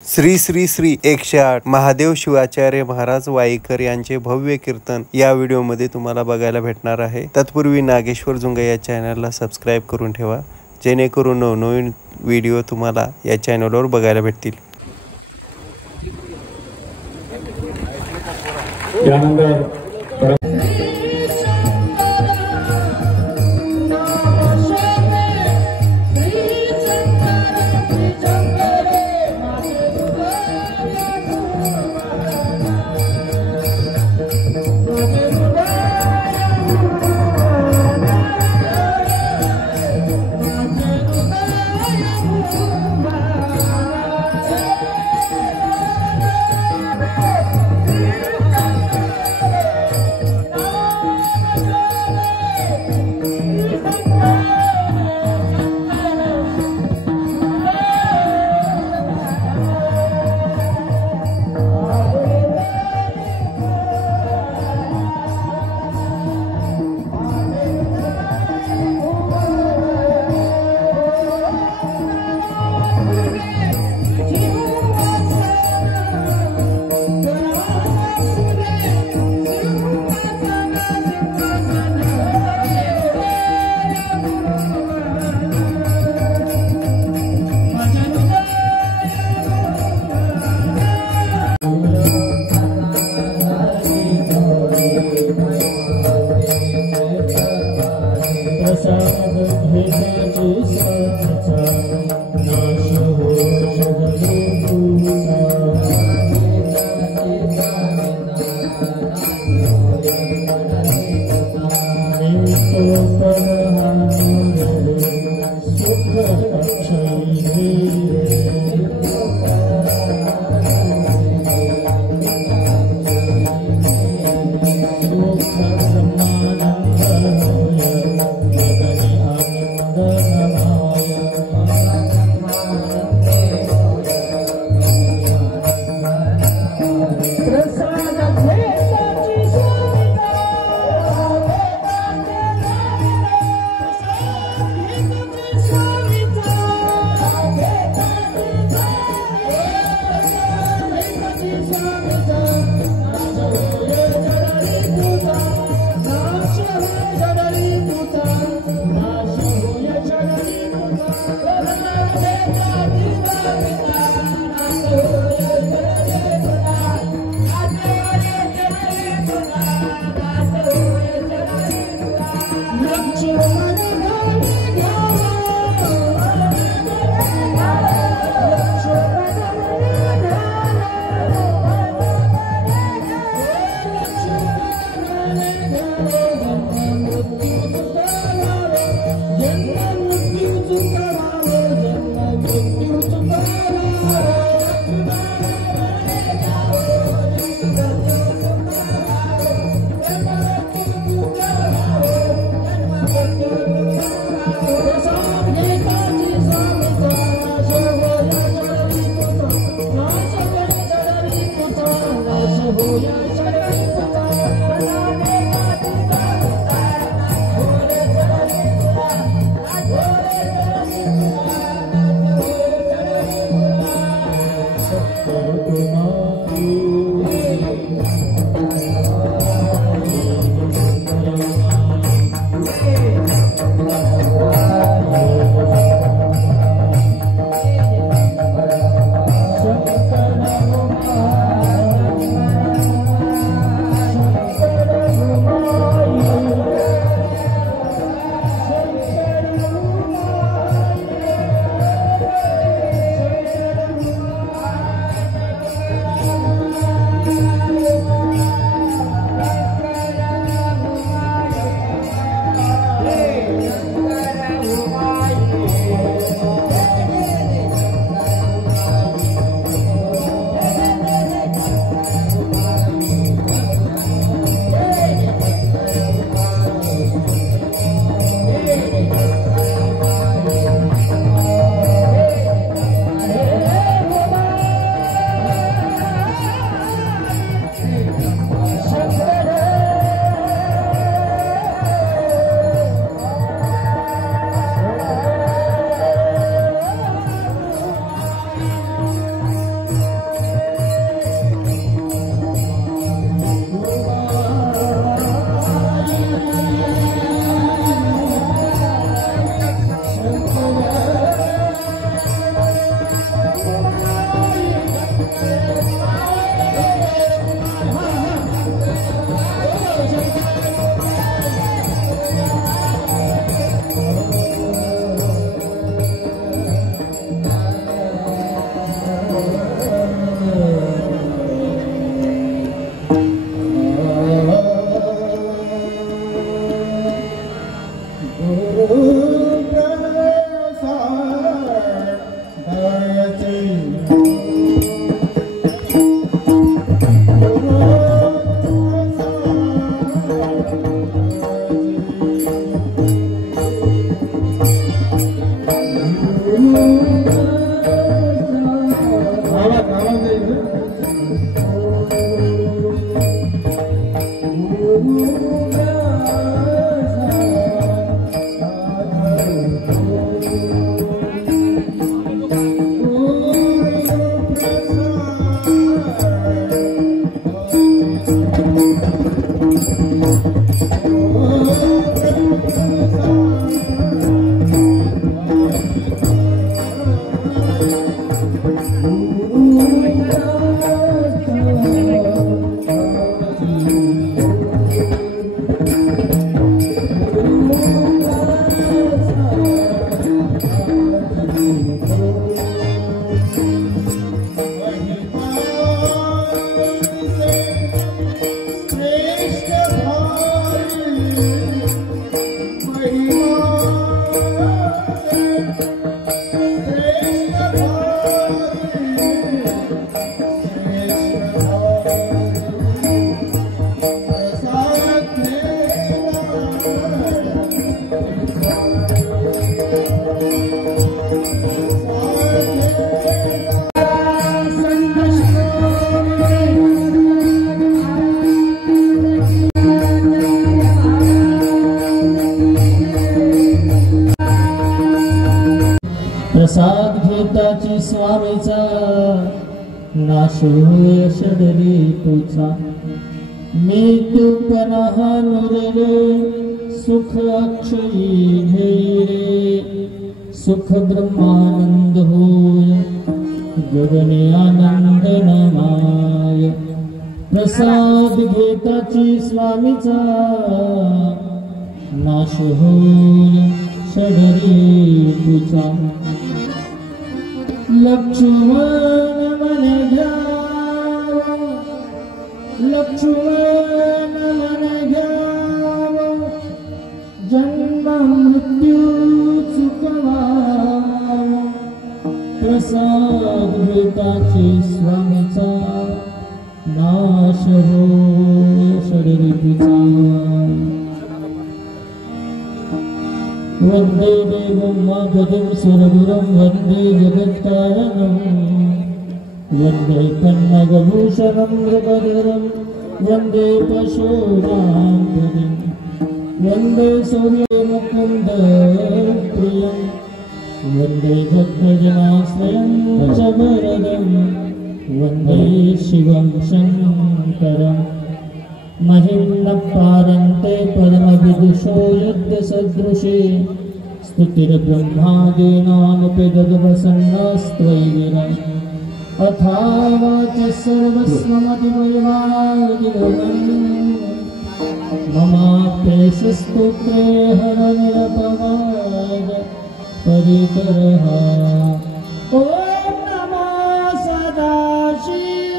श्री श्री श्री 108 महादेव शिवाचार्य महाराज वाईकर यांचे भव्य कीर्तन या व्हिडिओमध्ये तुम्हाला बघायला भेटणार आहे। तत्पूर्वी नागेश्वर जुंगा या चॅनलला सबस्क्राइब करून ठेवा, जेणेकरून नवनवीन व्हिडिओ तुम्हाला या चॅनलवर बघायला भेटतील। प्रसाद घेताची स्वामीचा नाश होय षडरी तुझा मी तू पनाहा नुरे सुख अक्षयी घेरे सुख ब्रह्मानंद होय गगने आनंद नमाय प्रसाद घेताची स्वामीचा नाश होय षडरी तुझा लक्ष्मण मन घ्याव लक्ष्मण मन घ्याव जन्म मृत्यू चुकवाव प्रसाद भेटाची स्वामीचा नाश हो षडरिपूचा वंदे देवं मागधं सुरगुरं वंदे जगत्कारणं वंदे पन्नगभूषणं मृगधरं वंदे पशूनां वंदे सूर्यमुकुन्द प्रियं वंदे भक्तजनाश्रयं च वरदं वंदे शिवं शङ्करम् महिम्न पारन्ते परमविदुषो यज्ञसदृशे स्तुतिर्ब्रह्मादीनामपि ददवसन्नस्त्वयिरम् अथावाच सर्वस्वमतिमयमादिगमम् ममाप्येषस्तोत्रे हरनिरपमाद परिकरः ॐ नमो सदाशिवाय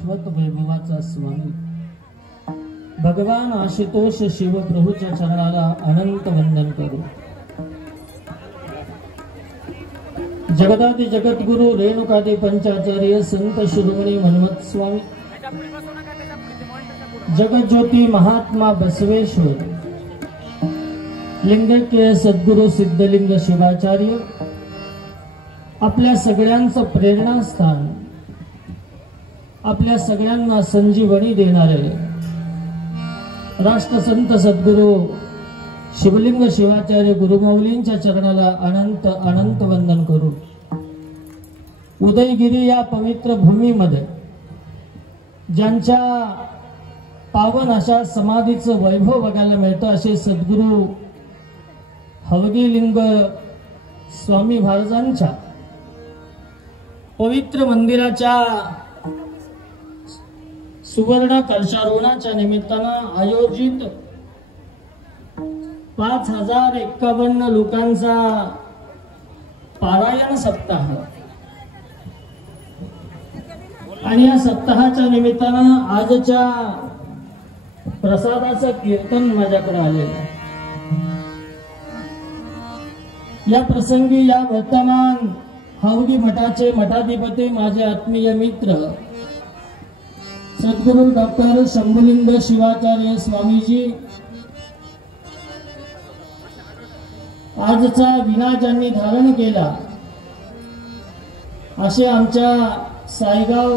शाश्वत वैभवाचा स्वामी भगवान आशुतोष शिवप्रभूच्या चरणाला अनंत वंदन करू। जगदादि जगद्गुरु रेणुकादि पंचाचार्य संत शिरोमणी हनुमत स्वामी जगज्योती महात्मा बसवेश्वर लिंगैक्य सद्गुरु सिद्धलिंग शिवाचार्य आपल्या सगळ्यांचं प्रेरणास्थान, आपल्या सगळ्यांना संजीवनी देणारे राष्ट्रसंत सद्गुरु शिवलिंग शिवाचार्य गुरुमाऊलींच्या चरणाला अनंत अनंत वंदन करू। उदयगिरी या पवित्र भूमीमध्ये ज्यांच्या पावन अशा समाधीचं वैभव बघायला मिळतं असे सद्गुरु हवगीलिंग स्वामी महाराजांच्या पवित्र मंदिराच्या सुवर्ण कलशारोहणाच्या निमित्तानं आयोजित 5051 लोकांचा पारायण सप्ताह आणि या सप्ताहाच्या निमित्तानं आजच्या प्रसादाचं कीर्तन माझ्याकडे आलेलं आहे। या प्रसंगी या वर्तमान हावडी मठाचे मठाधिपती माझे आत्मीय मित्र सद्गुरु डॉक्टर शंभुलिंग शिवाचार्य स्वामीजी आजचा विना ज्यांनी धारण केला असे आमच्या साईगाव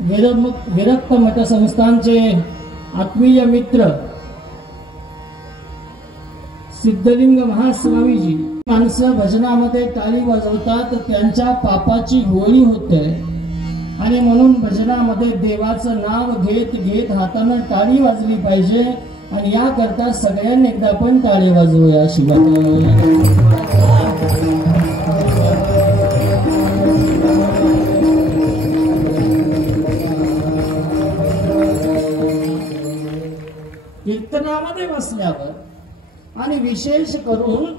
विरक्त मठ संस्थानचे आत्मीय मित्र सिद्धलिंग महास्वामीजी माणसं भजनामध्ये टाळी वाजवतात, त्यांच्या पापाची होळी होते आणि म्हणून भजनामध्ये देवाचं नाव घेत घेत हातानं टाळी वाजली पाहिजे आणि याकरता सगळ्यांनी एकदा आपण टाळी वाजवूया शिवाय। कीर्तनामध्ये बसल्यावर आणि विशेष करून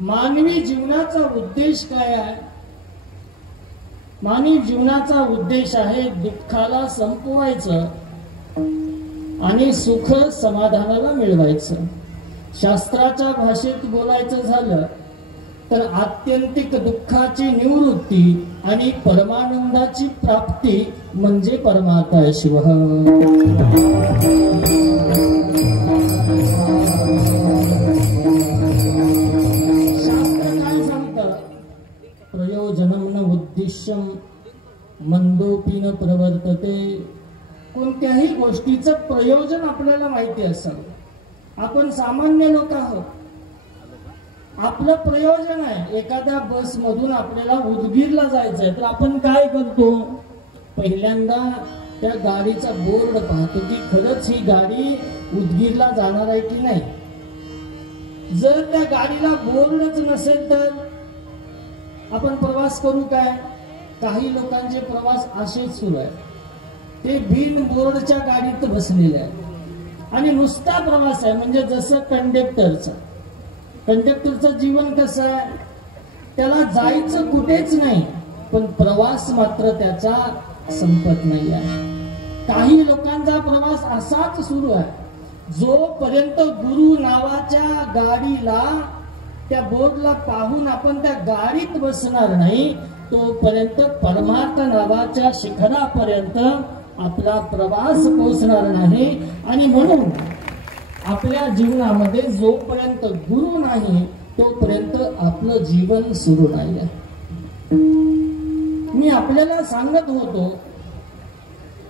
मानवी जीवनाचा उद्देश काय आहे? मानवी जीवनाचा उद्देश आहे दुःखाला संपवायचं आणि सुख समाधानाला मिळवायचं। शास्त्राच्या भाषेत बोलायचं झालं तर आत्यंतिक दुःखाची निवृत्ती आणि परमानंदाची प्राप्ती म्हणजे परमार्थ शिव। शास्त्र काय सांगतं? प्रयोजनम न उद्दिश्यम मंदोपी न प्रवर्तते। कोणत्याही गोष्टीचं प्रयोजन आपल्याला माहिती असावं। आपण सामान्य लोक आहोत, आपलं प्रयोजन आहे एखाद्या बस मधून आपल्याला उदगीरला जायचंय तर आपण काय करतो? पहिल्यांदा त्या गाडीचा बोर्ड पाहतो की खरंच ही गाडी उदगीरला जाणार आहे की नाही। जर त्या गाडीला बोर्डच नसेल तर आपण प्रवास करू काय? काही लोकांचे प्रवास असेच सुरू आहे, ते बिन बोर्डच्या गाडीत बसलेले आहे आणि नुसता प्रवास आहे। म्हणजे जसं कंडक्टरचं जीवन कसं आहे? त्याला जायचं कुठेच नाही पण प्रवास मात्र त्याचा संपत नाही आहे। काही लोकांचा प्रवास असाच सुरू आहे, जोपर्यंत गुरु नावाच्या गाडीला त्या बोर्डला पाहून आपण त्या गाडीत बसणार नाही तोपर्यंत परमार्थ नावाच्या शिखरापर्यंत आपला प्रवास पोहोचणार नाही। आणि म्हणून आपल्या जीवनामध्ये जोपर्यंत गुरु नाही तोपर्यंत आपलं जीवन सुरू नाही आहे। मी आपल्याला सांगत होतो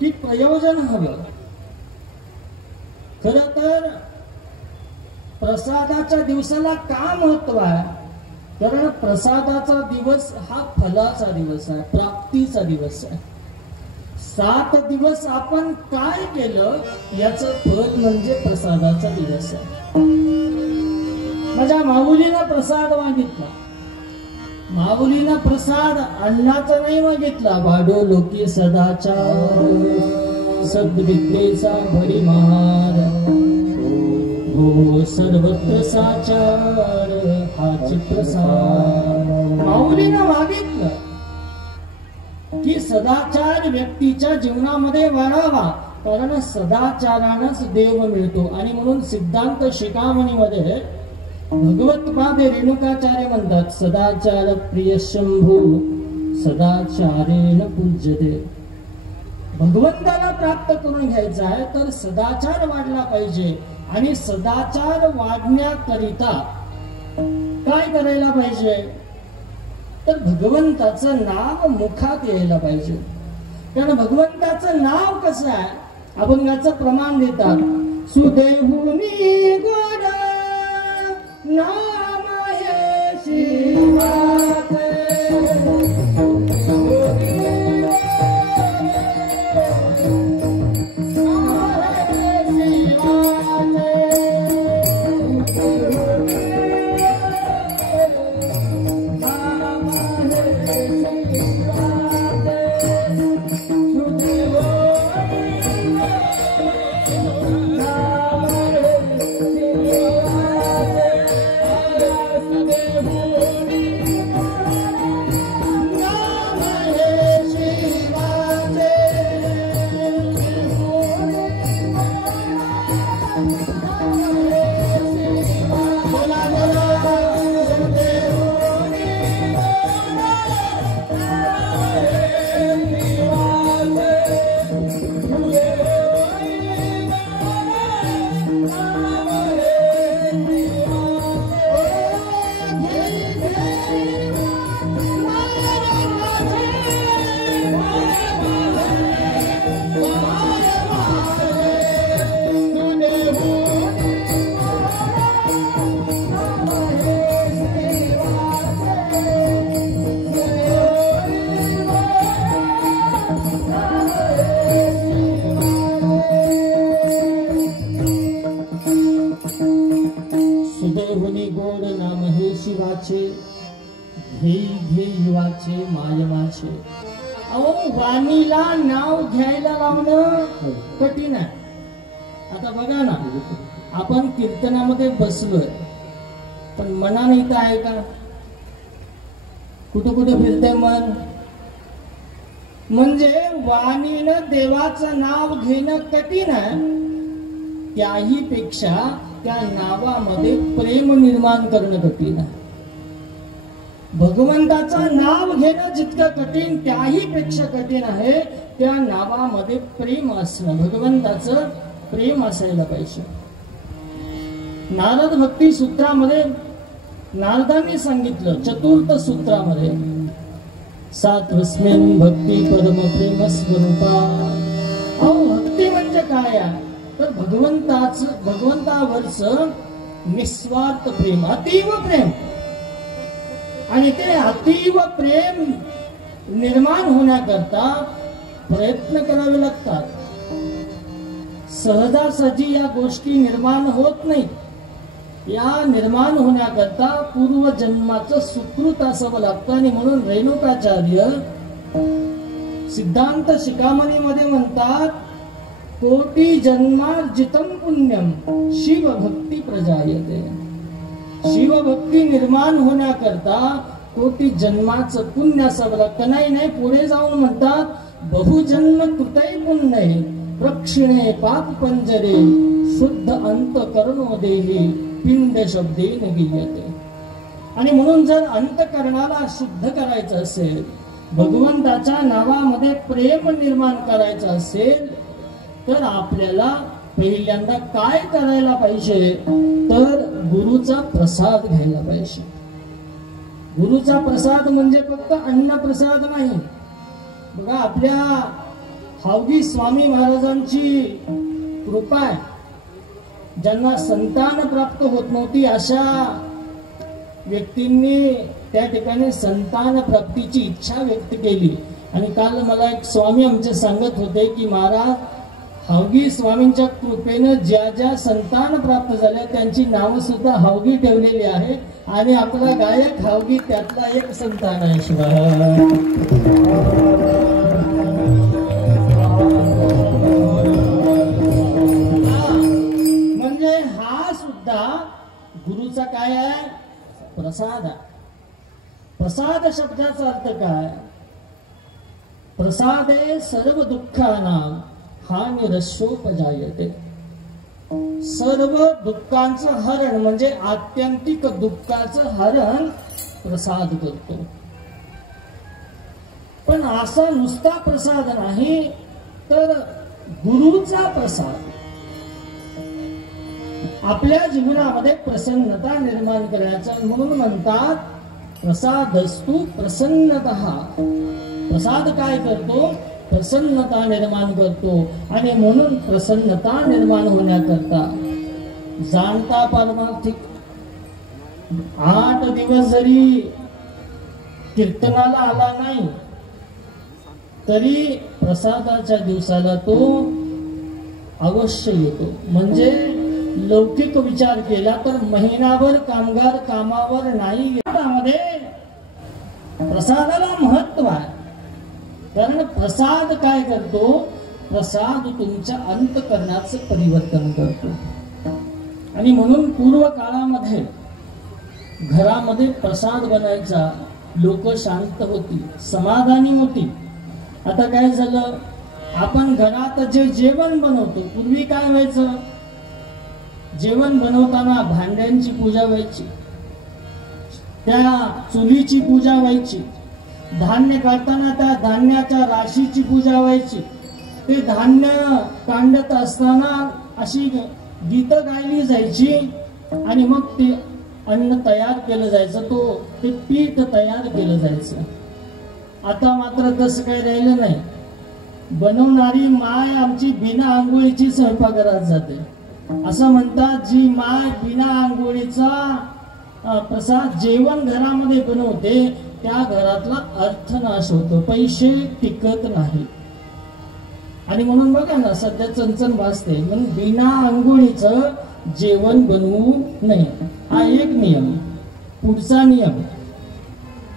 की प्रयोजन हवं। खरं तर प्रसादाच्या दिवसाला का महत्व आहे? कारण प्रसादाचा दिवस हा फलाचा दिवस आहे, प्राप्तीचा दिवस आहे। 7 दिवस आपण काय केलं याचं फल म्हणजे प्रसादाचा दिवस आहे। माझ्या माऊलीनं प्रसाद मागितला, माऊलीनं प्रसाद अन्नाचा नाही मागितला। वाढो लोकी सदाचार सद्विद्येचा भडीमार, हो सर्वत्र साचार हाच प्रसाद। माऊलीनं मागितलं की सदाचार व्यक्तीच्या जीवनामध्ये वाढावा, कारण सदाचारानंच देव मिळतो. आणि म्हणून सिद्धांत शिखामणीमध्ये भगवत्पाद रेणुकाचार्य म्हणतात, सदाचार प्रिय शंभू सदाचारेण पूज्यते. भगवंताला प्राप्त करून घ्यायचा आहे तर सदाचार वाढला पाहिजे. आणि सदाचार वाढण्याकरिता काय करायला पाहिजे, तर भगवंताचं नाव मुखात यायला पाहिजे. कारण भगवंताचं नाव कसं आहे, अभंगाचं प्रमाण देतात, सुदेहुनी गोड नाम हे शिवाचे. मायमाचे. अहो वाणीला नाव घ्यायला लावणं कठीण आहे. आता बघा ना, आपण कीर्तनामध्ये बसलोय पण मनाने इथं आहे का? कुठं कुठं फिरतंय मन. म्हणजे वाणीनं देवाचं नाव घेणं कठीण आहे, त्याही पेक्षा त्या नावामध्ये प्रेम निर्माण करणं कठीण आहे. भगवंताचं नाव घेणं जितकं कठीण त्याही पेक्षा कठीण आहे त्या नावामध्ये प्रेम असणं. भगवंताचं प्रेम असायला पाहिजे. नारद भक्ती सूत्रामध्ये नारदांनी सांगितलं, चतुर्थ सूत्रामध्ये, सात्वस्मिन् भक्ती परम प्रेम स्वरूपा. अहो भक्ती म्हणजे काय आहे, तर भगवंतावरचं निस्वार्थ प्रेम, अतीव प्रेम. आणि ते अतीव प्रेम निर्माण होण्याकरता प्रयत्न करावे लागतात. सहजासहजी या गोष्टी निर्माण होत नाही. या निर्माण होण्याकरता पूर्वजन्माचं सुकृत असावं लागतं. आणि म्हणून रेणुकाचार्य सिद्धांत शिखामणीमध्ये म्हणतात, कोटी जन्मार्जितं पुण्यम शिवभक्ती प्रजायते. शिवभक्ती निर्माण होण्याकरता कोटी जन्माचं पुण्य असावं लागतं. नाही पुढे जाऊन म्हणतात, बहुजन्म कृतय पुण्य प्रक्षिणे पाप पंजरे शुद्ध अंतकरणो देहे पिंड शब्देन गीयते. आणि म्हणून जर अंतकरणाला शुद्ध करायचं असेल, भगवंताच्या नावामध्ये प्रेम निर्माण करायचं असेल, तर आपल्याला पहिल्यांदा काय करायला पाहिजे, तर गुरुचा प्रसाद घ्यायला पाहिजे. गुरुचा प्रसाद म्हणजे फक्त अन्न प्रसाद नाही. बघा, आपल्या हावगी स्वामी महाराजांची कृपा आहे. ज्यांना संतान प्राप्त होत नव्हती अशा व्यक्तींनी त्या ठिकाणी संतान प्राप्तीची इच्छा व्यक्त केली. आणि काल मला एक स्वामी आमचे सांगत होते की महाराज, हावगी स्वामींच्या कृपेनं ज्या ज्या संतान प्राप्त झाल्या त्यांची नावं सुद्धा हावगी ठेवलेली आहे. आणि आपला गायक हावगी त्यातला एक संतान आहे. शिवाय म्हणजे हा सुद्धा गुरुचा काय आहे, प्रसाद आहे. प्रसाद शब्दाचा अर्थ काय, प्रसादे सर्व दुःखानां हानिरस्योपजायते. सर्व दुःखांचं हरण म्हणजे आत्यंतिक दुःखाचं हरण प्रसाद करतो. पण असा नुसता प्रसाद नाही, तर गुरुचा प्रसाद आपल्या जीवनामध्ये प्रसन्नता निर्माण करायचा. म्हणून म्हणतात प्रसादस्तु प्रसन्नतः. प्रसाद काय करतो? प्रसन्नता निर्माण करतो. आणि म्हणून प्रसन्नता निर्माण होण्याकरता जाणता पारमार्थिक 8 दिवस जरी कीर्तनाला आला नाही तरी प्रसादाच्या दिवसाला तो अवश्य येतो. म्हणजे लौकिक विचार केला तर महिनाभर कामगार कामावर नाही गेल्यामध्ये प्रसादाला महत्व आहे. कारण प्रसाद काय करतो? प्रसाद तुमच्या अंतःकरणाचं परिवर्तन करतो. आणि म्हणून पूर्व काळामध्ये घरामध्ये प्रसाद बनायचा, लोक शांत होती, समाधानी होती. आता काय झालं? आपण घरात जे जेवण बनवतो, पूर्वी काय व्हायचं? जेवण बनवताना भांड्यांची पूजा व्हायची, त्या चुलीची पूजा व्हायची, धान्य काढताना त्या धान्याच्या राशीची पूजा व्हायची, ते धान्य काढत असताना अशी गीत गायली जायची आणि मग ते अन्न तयार केलं जायचं, ते पीठ तयार केलं जायचं. आता मात्र तसं काही राहिलं नाही. बनवणारी माय आमची बिना आंघोळीची स्वयंपाकघरात जाते. असं म्हणतात जी माय बिना आंघोळीचा प्रसाद जेवण घरामध्ये बनवते त्या घरातला अर्थनाश होतो, पैसे टिकत नाही. आणि म्हणून बघा ना सध्या चणचण भासते. म्हणून बिना आंघोळीचं जेवण बनवू नये, हा एक नियम. पुढचा नियम,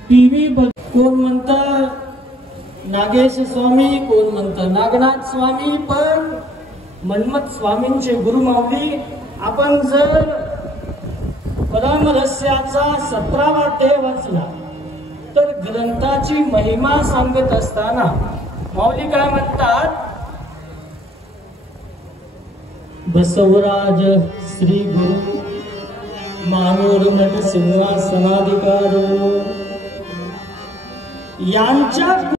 टीव्ही कोण म्हणतं नागेश स्वामी, कोण म्हणतं नागनाथ स्वामी, पण मन्मथ स्वामींचे गुरुमाऊली आपण जर परमरहस्याचा 17वा अध्याय वाचला तर ग्रंथाची महिमा सांगत असताना माऊली काय म्हणतात? बसवराज श्री गुरु मानोरमठ सिंहासनाधिकारो यांच्या